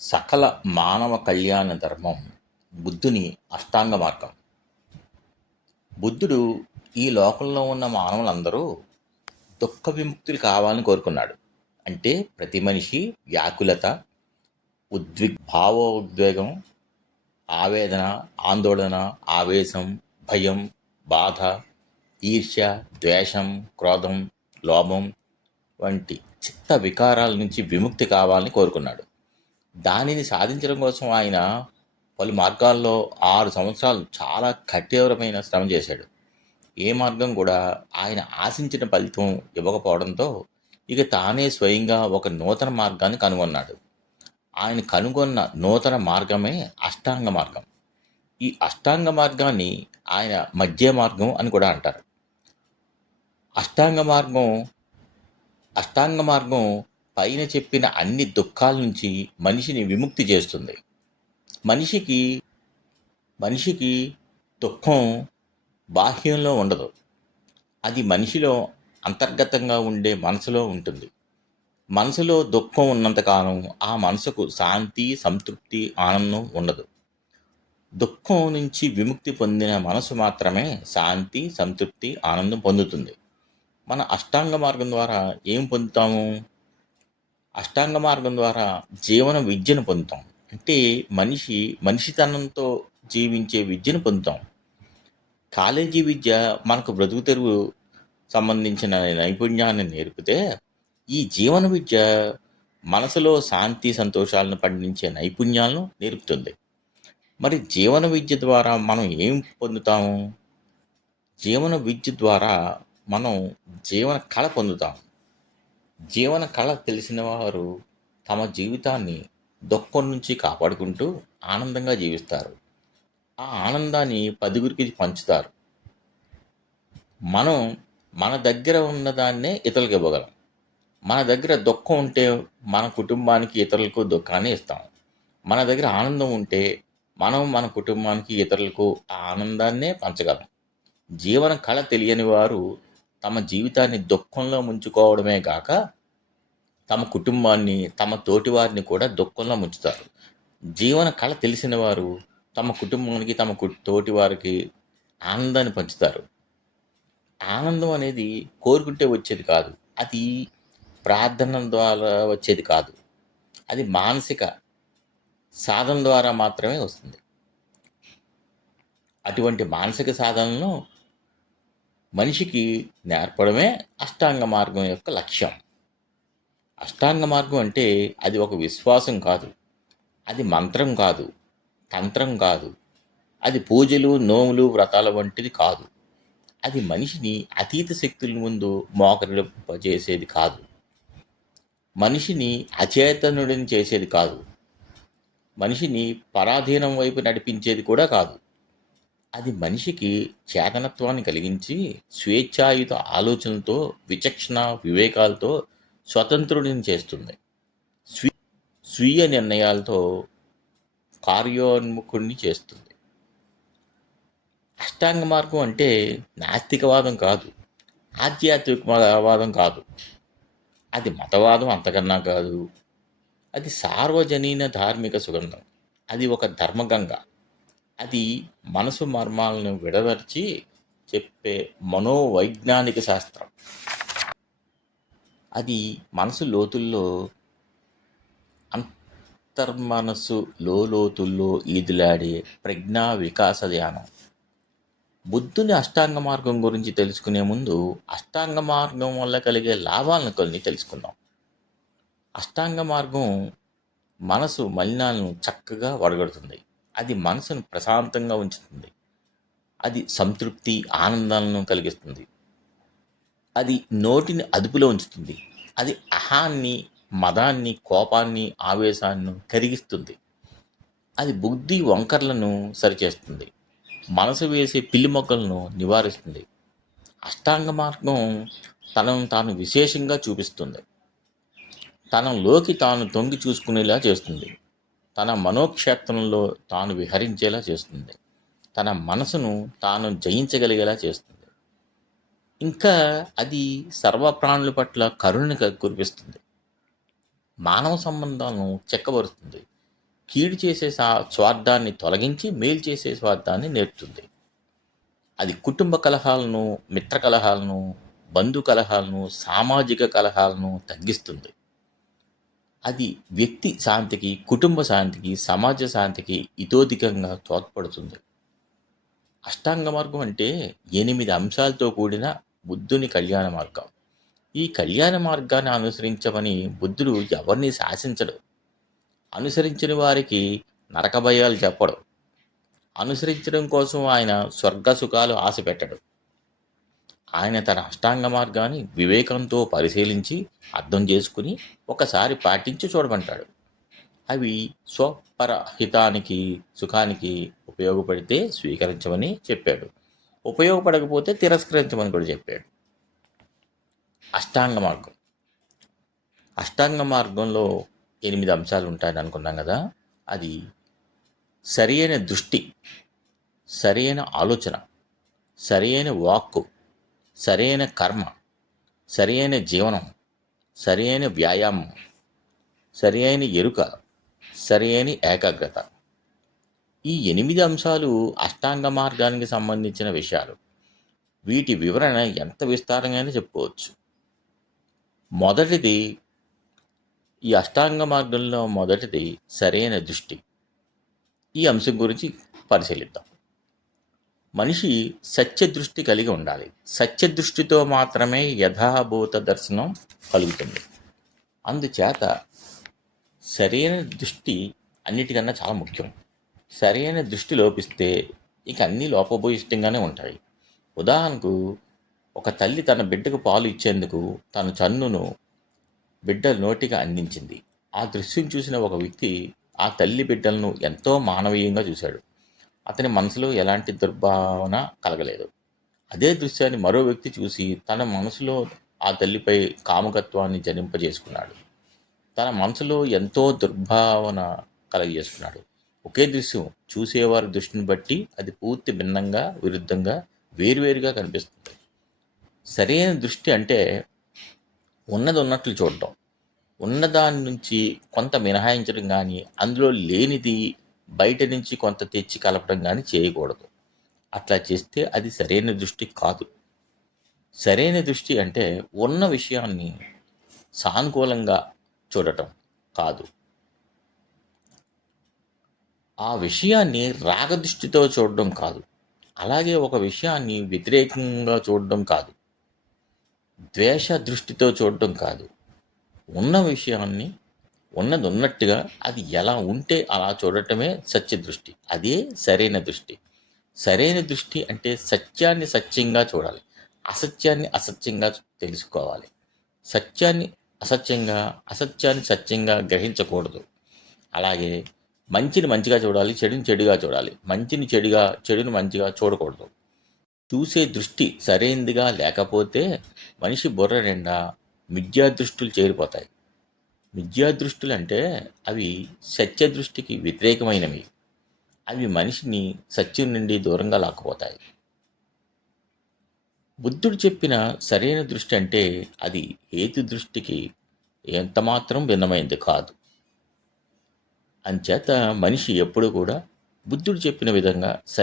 సకల మానవ కళ్యాణ ధర్మం బుద్ధుని అష్టాంగ మార్గం. బుద్ధుడు ఈ లోకంలో ఉన్న మానవులందరూ దుఃఖ విముక్తులు కావాలని కోరుకున్నాడు. అంటే ప్రతి మనిషి వ్యాకులత ఉద్విగ్ భావోద్వేగం ఆవేదన ఆందోళన ఆవేశం భయం బాధ ఈర్ష్య ద్వేషం క్రోధం లోభం వంటి చిత్త వికారాల నుంచి విముక్తి కావాలని కోరుకున్నాడు. దానిని సాధించడం కోసం ఆయన పలు మార్గాల్లో ఆరు సంవత్సరాలు చాలా కఠోరమైన శ్రమ చేశాడు. ఏ మార్గం కూడా ఆయన ఆశించిన ఫలితం ఇవ్వకపోవడంతో ఇక తానే స్వయంగా ఒక నూతన మార్గాన్ని కనుగొన్నాడు. ఆయన కనుగొన్న నూతన మార్గమే అష్టాంగ మార్గం. ఈ అష్టాంగ మార్గాన్ని ఆయన మధ్య మార్గం అని కూడా అంటారు. అష్టాంగ మార్గం అష్టాంగ మార్గం పైన చెప్పిన అన్ని దుఃఖాల నుంచి మనిషిని విముక్తి చేస్తుంది. మనిషికి మనిషికి దుఃఖం బాహ్యంలో ఉండదు. అది మనిషిలో అంతర్గతంగా ఉండే మనసులో ఉంటుంది. మనసులో దుఃఖం ఉన్నంతకాలం ఆ మనసుకు శాంతి సంతృప్తి ఆనందం ఉండదు. దుఃఖం నుంచి విముక్తి పొందిన మనసు మాత్రమే శాంతి సంతృప్తి ఆనందం పొందుతుంది. మన అష్టాంగ మార్గం ద్వారా ఏం పొందుతాము? అష్టాంగ మార్గం ద్వారా జీవన విద్యను పొందుతాం. అంటే మనిషి మనిషితనంతో జీవించే విద్యను పొందుతాం. కాలేజీ విద్య మనకు బ్రతుకు తెరువు సంబంధించిన నైపుణ్యాన్ని నేర్పితే ఈ జీవన విద్య మనసులో శాంతి సంతోషాలను పండించే నైపుణ్యాలను నేర్పుతుంది. మరి జీవన విద్య ద్వారా మనం ఏం పొందుతాము? జీవన విద్య ద్వారా మనం జీవన కళ పొందుతాం జీవన కళ తెలిసిన వారు తమ జీవితాన్ని దుఃఖం నుంచి కాపాడుకుంటూ ఆనందంగా జీవిస్తారు. ఆ ఆనందాన్ని పదుగురికి పంచుతారు. మనం మన దగ్గర ఉన్నదాన్నే ఇతరులకు ఇవ్వగలం. మన దగ్గర దుఃఖం ఉంటే మన కుటుంబానికి ఇతరులకు దుఃఖాన్ని ఇస్తాం. మన దగ్గర ఆనందం ఉంటే మనం మన కుటుంబానికి ఇతరులకు ఆ ఆనందాన్నే పంచగలం. జీవన కళ తెలియని వారు తమ జీవితాన్ని దుఃఖంలో ముంచుకోవడమే కాక తమ కుటుంబాన్ని తమ తోటివారిని కూడా దుఃఖంలో ముంచుతారు. జీవన కళ తెలిసిన వారు తమ కుటుంబానికి తమ కు తోటి వారికి ఆనందాన్ని పంచుతారు. ఆనందం అనేది కోరుకుంటే వచ్చేది కాదు. అది ప్రార్థన ద్వారా వచ్చేది కాదు. అది మానసిక సాధన ద్వారా మాత్రమే వస్తుంది. అటువంటి మానసిక సాధనను మనిషికి నేర్పడమే అష్టాంగ మార్గం యొక్క లక్ష్యం. అష్టాంగ మార్గం అంటే అది ఒక విశ్వాసం కాదు. అది మంత్రం కాదు తంత్రం కాదు. అది పూజలు నోములు వ్రతాల వంటిది కాదు. అది మనిషిని అతీత శక్తుల ముందు మోకరింపజేసేది కాదు. మనిషిని అచేతనుడిని చేసేది కాదు. మనిషిని పరాధీనం వైపు నడిపించేది కూడా కాదు. అది మనిషికి చేతనత్వాన్ని కలిగించి స్వేచ్ఛాయుత ఆలోచనతో విచక్షణ వివేకాలతో స్వతంత్రుడిని చేస్తుంది. స్వీ స్వీయ నిర్ణయాలతో కార్యోన్ముఖుడిని చేస్తుంది. అష్టాంగ మార్గం అంటే నాస్తికవాదం కాదు. ఆధ్యాత్మికవాదం కాదు. అది మతవాదం అంతకన్నా కాదు. అది సార్వజనీన ధార్మిక సుగంధం. అది ఒక ధర్మగంగ. అది మనసు మర్మాలను విడదర్చి చెప్పే మనోవైజ్ఞానిక శాస్త్రం. అది మనసు లోతుల్లో అంతర్మనసు లోతుల్లో ఈదులాడే ప్రజ్ఞా వికాస ధ్యానం. బుద్ధుని అష్టాంగ మార్గం గురించి తెలుసుకునే ముందు అష్టాంగ మార్గం వల్ల కలిగే లాభాలను కొన్ని తెలుసుకుందాం. అష్టాంగ మార్గం మనసు మలినాలను చక్కగా వడగడుతుంది. అది మనసును ప్రశాంతంగా ఉంచుతుంది. అది సంతృప్తి ఆనందాలను కలిగిస్తుంది. అది నోటిని అదుపులో ఉంచుతుంది. అది అహాన్ని మదాన్ని కోపాన్ని ఆవేశాన్ని కరిగిస్తుంది. అది బుద్ధి వంకర్లను సరిచేస్తుంది. మనసు వేసే పిల్లి మొక్కలను నివారిస్తుంది. అష్టాంగ మార్గం తనను తాను విశేషంగా చూపిస్తుంది. తనలోకి తాను తొంగి చూసుకునేలా చేస్తుంది. తన మనోక్షేత్రంలో తాను విహరించేలా చేస్తుంది. తన మనసును తాను జయించగలిగేలా చేస్తుంది. ఇంకా అది సర్వప్రాణుల పట్ల కరుణని కురిపిస్తుంది. మానవ సంబంధాలను చెక్కబరుస్తుంది. కీడు చేసే స్వార్థాన్ని తొలగించి మేలు చేసే స్వార్థాన్ని నేర్పుతుంది. అది కుటుంబ కలహాలను మిత్ర కలహాలను బంధు కలహాలను సామాజిక కలహాలను తగ్గిస్తుంది. అది వ్యక్తి శాంతికి కుటుంబ శాంతికి సమాజ శాంతికి ఇతోధికంగా తోడ్పడుతుంది. అష్టాంగ మార్గం అంటే ఎనిమిది అంశాలతో కూడిన బుద్ధుని కళ్యాణ మార్గం. ఈ కళ్యాణ మార్గాన్ని అనుసరించమని బుద్ధుడు ఎవరిని శాసించడు. అనుసరించిన వారికి నరక భయాలు చెప్పడు. అనుసరించడం కోసం ఆయన స్వర్గ సుఖాలు ఆశ పెట్టడు ఆయన తన అష్టాంగ మార్గాన్ని వివేకంతో పరిశీలించి అర్థం చేసుకుని ఒకసారి పాటించి చూడమంటాడు. అవి స్వపరహితానికి సుఖానికి ఉపయోగపడితే స్వీకరించమని చెప్పాడు. ఉపయోగపడకపోతే తిరస్కరించమని కూడా చెప్పాడు. అష్టాంగ మార్గం. అష్టాంగ మార్గంలో ఎనిమిది అంశాలు ఉంటాయని అనుకున్నాం కదా. అది సరియైన దృష్టి సరియైన ఆలోచన సరియైన వాక్కు సరైన కర్మ సరైన జీవనం సరైన వ్యాయామం సరియైన ఎరుక సరియైన ఏకాగ్రత. ఈ ఎనిమిది అంశాలు అష్టాంగ మార్గానికి సంబంధించిన విషయాలు. వీటి వివరణ ఎంత విస్తారంగానే చెప్పుకోవచ్చు. మొదటిది ఈ అష్టాంగ మార్గంలో మొదటిది సరైన దృష్టి. ఈ అంశం గురించి పరిశీలిద్దాం. మనిషి సత్య దృష్టి కలిగి ఉండాలి. సత్య దృష్టితో మాత్రమే యథాభూత దర్శనం కలుగుతుంది. అందుచేత సరైన దృష్టి అన్నిటికన్నా చాలా ముఖ్యం. సరైన దృష్టి లోపిస్తే ఇక అన్నీ లోపభూయిష్టంగానే ఉంటాయి. ఉదాహరణకు ఒక తల్లి తన బిడ్డకు పాలు ఇచ్చేందుకు తన చన్నును బిడ్డ నోటిగా అందించింది. ఆ దృశ్యం చూసిన ఒక వ్యక్తి ఆ తల్లి బిడ్డలను ఎంతో మానవీయంగా చూశాడు. అతని మనసులో ఎలాంటి దుర్భావన కలగలేదు. అదే దృశ్యాన్ని మరో వ్యక్తి చూసి తన మనసులో ఆ తల్లిపై కామకత్వాన్ని జనింపజేసుకున్నాడు. తన మనసులో ఎంతో దుర్భావన కలగజేసుకున్నాడు. ఒకే దృశ్యం చూసేవారి దృష్టిని బట్టి అది పూర్తి భిన్నంగా విరుద్ధంగా వేరువేరుగా కనిపిస్తుంది. సరైన దృష్టి అంటే ఉన్నది ఉన్నట్లు చూడటం. ఉన్నదాని నుంచి కొంత మినహాయించడం కానీ అందులో లేనిది బయట నుంచి కొంత తెచ్చి కలపడం కానీ చేయకూడదు. అట్లా చేస్తే అది సరైన దృష్టి కాదు. సరైన దృష్టి అంటే ఉన్న విషయాన్ని సానుకూలంగా చూడటం కాదు. ఆ విషయాన్ని రాగదృష్టితో చూడడం కాదు. అలాగే ఒక విషయాన్ని వ్యతిరేకంగా చూడడం కాదు. ద్వేష దృష్టితో చూడడం కాదు. ఉన్న విషయాన్ని ఉన్నది ఉన్నట్టుగా అది ఎలా ఉంటే అలా చూడటమే సత్య దృష్టి. అదే సరైన దృష్టి. సరైన దృష్టి అంటే సత్యాన్ని సత్యంగా చూడాలి. అసత్యాన్ని అసత్యంగా తెలుసుకోవాలి. సత్యాన్ని అసత్యంగా అసత్యాన్ని సత్యంగా గ్రహించకూడదు. అలాగే మంచిని మంచిగా చూడాలి చెడుని చెడుగా చూడాలి. మంచిని చెడుగా చెడుని మంచిగా చూడకూడదు. చూసే దృష్టి సరైనదిగా లేకపోతే మనిషి బుర్ర నిండా మిథ్యా దృష్టులు చేరిపోతాయి. మిథ్యాదృష్టులు అంటే అవి సత్య దృష్టికి వ్యతిరేకమైనవి. అవి మనిషిని సత్యం నుండి దూరంగా లాక్కుపోతాయి. బుద్ధుడు చెప్పిన సరైన దృష్టి అంటే అది హేతు దృష్టికి ఎంతమాత్రం భిన్నమైంది కాదు. అంచేత మనిషి ఎప్పుడు కూడా బుద్ధుడు చెప్పిన విధంగా